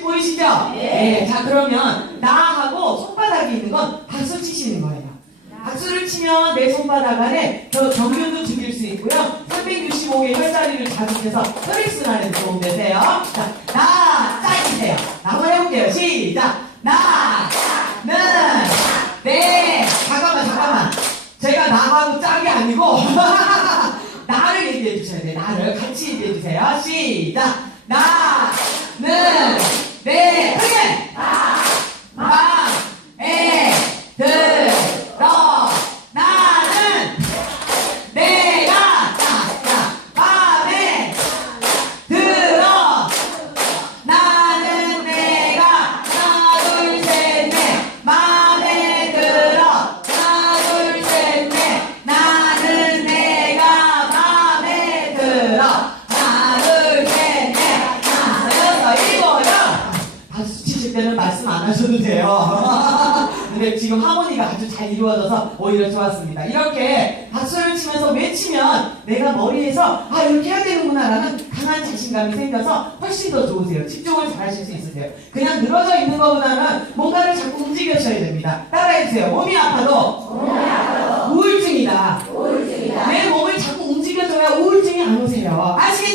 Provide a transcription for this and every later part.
보이시죠? 네. 자 그러면 나하고 손바닥이 있는 건 박수 치시는 거예요. 박수를 치면 내 손바닥 안에 저 경륜도 죽일 수 있고요. 365개 혈자리를 자극해서 혈액순환에 도움 되세요. 자, 나, 짜주세요. 나 한번 해볼게요. 시작. 나, 는, 네. 잠깐만, 잠깐만. 제가 나하고 짝이 아니고, 나를 얘기해 주셔야 돼요. 나를 같이 얘기해 주세요. 시작. 나, 근데 지금 하모니가 아주 잘 이루어져서 오히려 좋았습니다. 이렇게 박수를 치면서 외치면 내가 머리에서 아 이렇게 해야 되는구나 라는 강한 자신감이 생겨서 훨씬 더 좋으세요. 집중을 잘 하실 수 있으세요. 그냥 늘어져 있는 것보다는 뭔가를 자꾸 움직여셔야 됩니다. 따라해주세요. 몸이 아파도 우울증이다. 내 몸을 자꾸 움직여줘야 우울증이 안 오세요. 아시겠죠?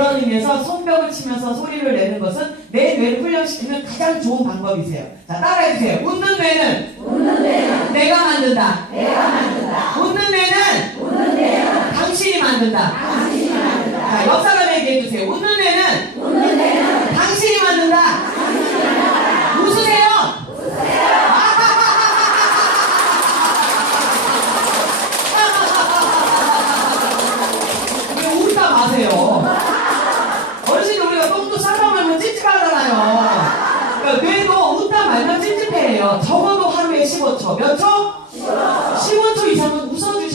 그런 의미에서 손뼉을 치면서 소리를 내는 것은 내 뇌를 훈련시키는 가장 좋은 방법이세요. 자, 따라해주세요. 웃는 뇌는 내가 만든다. 웃는 뇌는 당신이 만든다. 자, 옆 사람에게 해주세요. 웃는 뇌는 당신이 만든다. 웃으세요. 왜 웃다 마세요. 어르신 우리가 똥도 싸다 말면 찝찝하잖아요. 그러니까 뇌도 웃다 말면 찝찝해요. 적어도 하루에 15초. 몇 초? 15초 이상은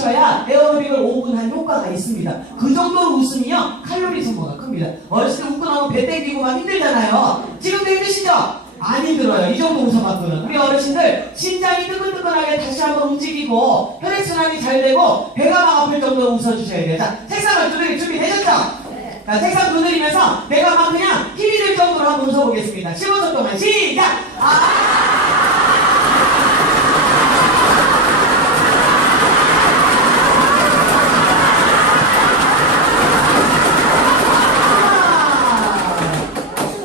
웃어주셔야 에어로빅을 5분 한 효과가 있습니다. 그 정도로 웃으면 칼로리 소모가 큽니다. 어르신들 웃고 나면 배 땡기고 막 힘들잖아요. 지금도 힘드시죠? 안 힘들어요. 이 정도 웃어갖고는. 우리 어르신들 심장이 뜨끈뜨끈하게 다시 한번 움직이고 혈액순환이 잘 되고 배가 막 아플 정도로 웃어주셔야 돼요. 자, 책상을 두드릴 준비되셨죠? 자, 책상 두드리면서 내가 막 그냥 힘이 될 정도로 한번 웃어보겠습니다. 15초 동안 시작! 아!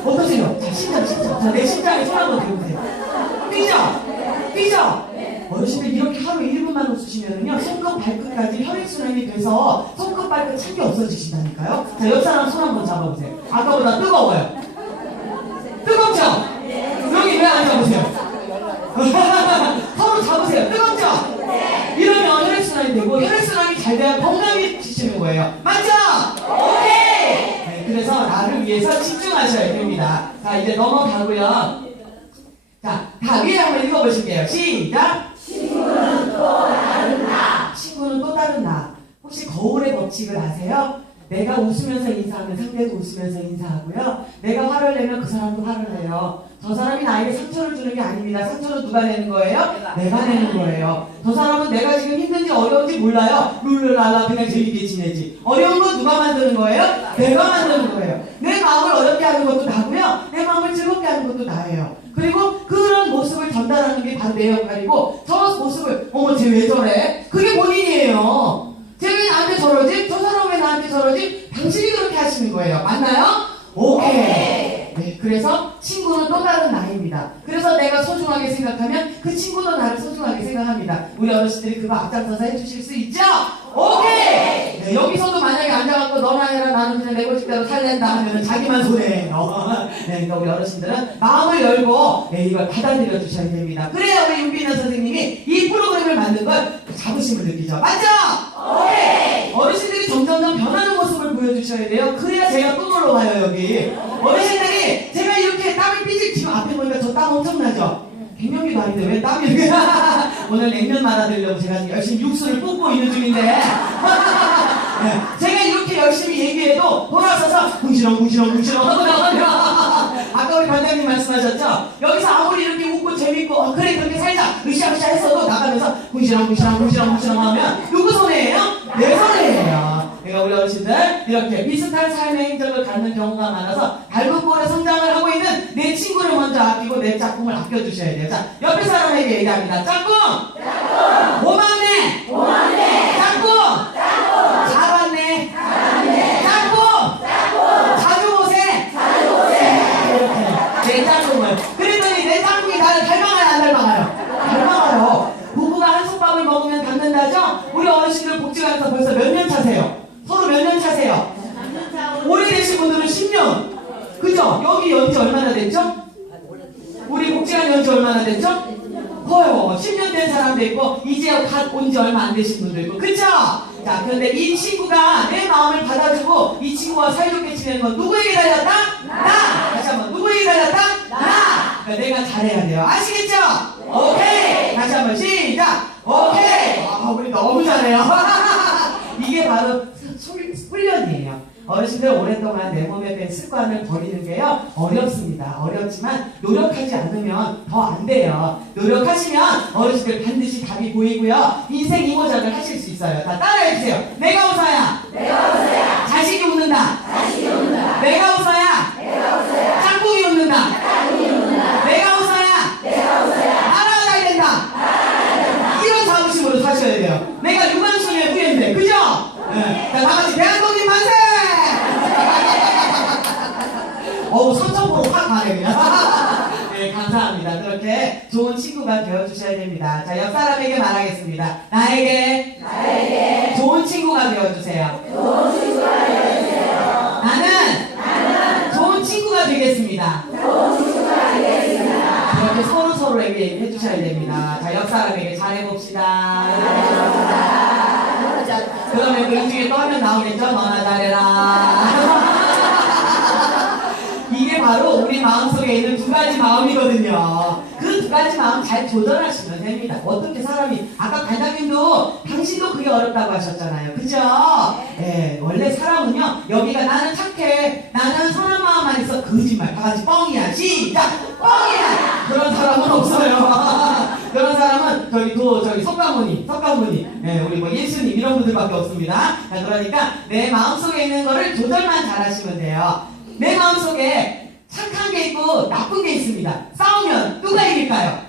어떠세요? 자, 심장, 심장. 자, 내 심장에 손 한번 대보세요. 뛰죠? 뛰죠? 어르신들 이렇게 하루 1분만 웃으시면은요, 손끝 발끝까지 혈액순환이 발끝 찬게 없어지신다니까요? 자, 옆 사람 손 한번 잡아보세요. 아까보다 뜨거워요. 뜨겁죠? 여기 왜 안 잡으세요? 서로 잡으세요. 뜨겁죠? 이러면 혈액순환이 되고, 혈액순환이 잘 돼야 건강해지시는 거예요. 맞죠? 오케이! 네, 그래서 나를 위해서 집중하셔야 됩니다. 자, 이제 넘어가고요. 자, 다 위에 한번 읽어보실게요. 시작! 친구는 또 다른 나. 친구는 또 다른 나. 혹시 거울의 법칙을 아세요? 내가 웃으면서 인사하면 상대도 웃으면서 인사하고요. 내가 화를 내면 그 사람도 화를 내요. 저 사람이 나에게 상처를 주는 게 아닙니다. 상처는 누가 내는 거예요? 내가 내는 거예요. 저 사람은 내가 지금 힘든지 어려운지 몰라요. 룰루랄라 그냥 재밌게 지내지. 어려운 건 누가 만드는 거예요? 내가 만드는 거예요. 내 마음을 어렵게 하는 것도 나고요. 내 마음을 즐겁게 하는 것도 나예요. 그리고 그런 모습을 전달하는 게 바로 내 역할이고 저 모습을 어머 쟤 왜 저래? 그게 본인이에요. 쟤 왜 나한테 저러지? 저 사람 왜 나한테 저러지? 당신이 그렇게 하시는 거예요. 맞나요? 오케이. 네, 그래서 친구는 또 다른 나입니다. 그래서 내가 소중하게 생각하면 그 친구도 나를 소중하게 생각합니다. 우리 어르신들이 그거 앞장서서 해주실 수 있죠? 오케이! 네, 여기서도 만약에 앉아갖고 너나 해라 나는 그냥 내 고집대로 살랜다 하면 자기만 손해예요. 네, 그러니까 우리 어르신들은 마음을 열고 네, 이걸 받아들여 주셔야 됩니다. 그래야 우리 윤비나 선생님이 이 프로그램을 만든 걸 자부심을 느끼죠. 맞죠? 오케이! 어르신들이 점점점 변하는 모습을 보여주셔야 돼요. 그래야 제가 또 놀러 가요, 여기. 어르신들 이 제가 이렇게 땀이 삐질 지금 앞에 보니까 저 땀 엄청나죠? 갱년기도 아닌데 왜 땀이 이렇게 오늘 냉면 말아드리려고 제가 열심히 육수를 뿜고 있는 중인데 네, 제가 이렇게 열심히 얘기해도 돌아서서 궁시렁 궁시렁 궁시렁 하고 나가면 아까 우리 반장님 말씀하셨죠? 여기서 아무리 이렇게 웃고 재밌고 어, 그래 그렇게 살자 으쌰으쌰 했어도 나가면서 궁시렁 궁시렁 궁시렁 궁시렁 하면 누구 손해예요? 내 손해 우리 어르신들 이렇게 비슷한 삶의 행적을 갖는 경우가 많아서 닮은 꼴의 성장 아끼고 내 짝꿍을 아껴주셔야 돼요. 자, 옆에 사람에게 얘기합니다. 짝꿍! 고맙네! 짝꿍! 잘 왔네! 짝꿍! 자주 오세! 이렇게. 내 짝꿍을. 그랬더니 내 짝꿍이 나를 닮아가요, 안 닮아가요? 닮아가요. 부부가 한솥밥을 먹으면 닮는다죠? 우리 어르신들 복지관에서 벌써 몇 년 차세요? 몇 년 차세요? 오래되신 분들은 10년. 그죠? 여기 연지 얼마나 됐죠? 우리 복지관 연지 얼마나 됐죠? 커요. 10년 된 사람도 있고, 이제 갓 온 지 얼마 안 되신 분도 있고. 그쵸? 자, 그런데 이 친구가 내 마음을 받아주고, 이 친구와 사이좋게 지내는 건 누구에게 달렸다? 나! 다시 한 번, 누구에게 달렸다? 나! 그러니까 내가 잘해야 돼요. 아시겠죠? 오케이! 다시 한 번, 시작! 오케이! 아, 우리 너무 잘해요. 이게 바로. 어르신들 오랫동안 내 몸에 밴 습관을 버리는 게요 어렵습니다. 어렵지만 노력하지 않으면 더 안 돼요. 노력하시면 어르신들 반드시 답이 보이고요 인생 이모작을 하실 수 있어요. 다 따라해 주세요. 내가 웃어야. 내가 웃어야. 자식이 웃는다. 자식이 웃는다. 내가 웃어야. 내가 웃어야. 짝꿍이 웃는다. 짝꿍이 웃는다. 내가 웃어야. 내가 웃어야. 나라가 잘 된다. 이런 자부심으로 사셔야 돼요. 내가 유관순의 후예인데, 그죠? 네. 자, 다 같이 대한독립 만세! 어우, 가네, 그냥. 네, 감사합니다. 그렇게 좋은 친구가 되어주셔야 됩니다. 자, 옆 사람에게 말하겠습니다. 나에게, 나에게 좋은 친구가 되어주세요. 좋은 친구가 되어주세요. 나는, 좋은 친구가 되겠습니다. 이렇게 서로 서로에게 얘기해 주셔야 됩니다. 자, 옆 사람에게 잘해봅시다. 자, 그러면 그 중에 또 한 명 나오겠죠? 너나 잘해라. 마음속에 있는 두 가지 마음이거든요. 그 두 가지 마음 잘 조절하시면 됩니다. 어떻게 사람이, 아까 관장님도 당신도 그게 어렵다고 하셨잖아요. 그죠? 예, 원래 사람은요, 여기가 나는 착해, 나는 선한 마음만 있어, 거짓말. 다 같이 뻥이야. 시작! 뻥이야! 그런 사람은 없어요. 그런 사람은 저기 또 저기 석가모니, 석가모니, 예, 우리 뭐 예수님 이런 분들밖에 없습니다. 자, 그러니까 내 마음속에 있는 거를 조절만 잘하시면 돼요. 내 마음속에 착한 게 있고 나쁜 게 있습니다. 싸우면 누가 이길까요?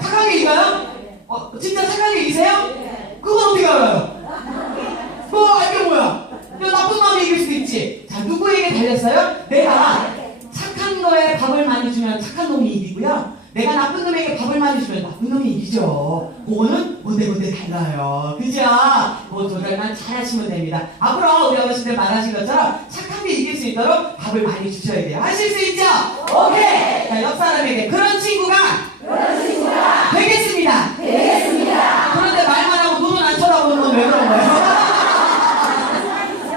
착한 게 이겨요? 어, 진짜 착한 게 이기세요? 그건 어떻게 알아요? 뭐 이게 뭐야? 야, 나쁜 마음이 이길 수도 있지. 자, 누구에게 달렸어요? 내가 착한 거에 밥을 많이 주면 착한 놈이 이기고요. 내가 나쁜 놈에게 밥을 많이 주면 나쁜 놈이 이기죠. 그거는 뭔데뭔데 달라요. 그죠? 그거 조절만 잘 하시면 됩니다. 앞으로 우리 어르신들 말하신 것처럼 착한 수 있도록 밥을 많이 주셔야 돼요. 하실 수 있죠? 오케이. 자, 옆 사람에게 그런 친구가 그런 친구가 되겠습니다. 되겠습니다. 그런데 말만 하고 눈을 안 쳐다보는 건 왜 그런 거예요?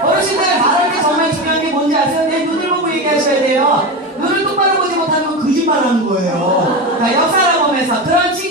어르신들 말할 때 정말 중요한 게 뭔지 아세요? 내 눈을 보고 얘기하셔야 돼요. 눈을 똑바로 보지 못하는 건 거짓말하는 거예요. 자, 옆 사람 보면서 그런 친구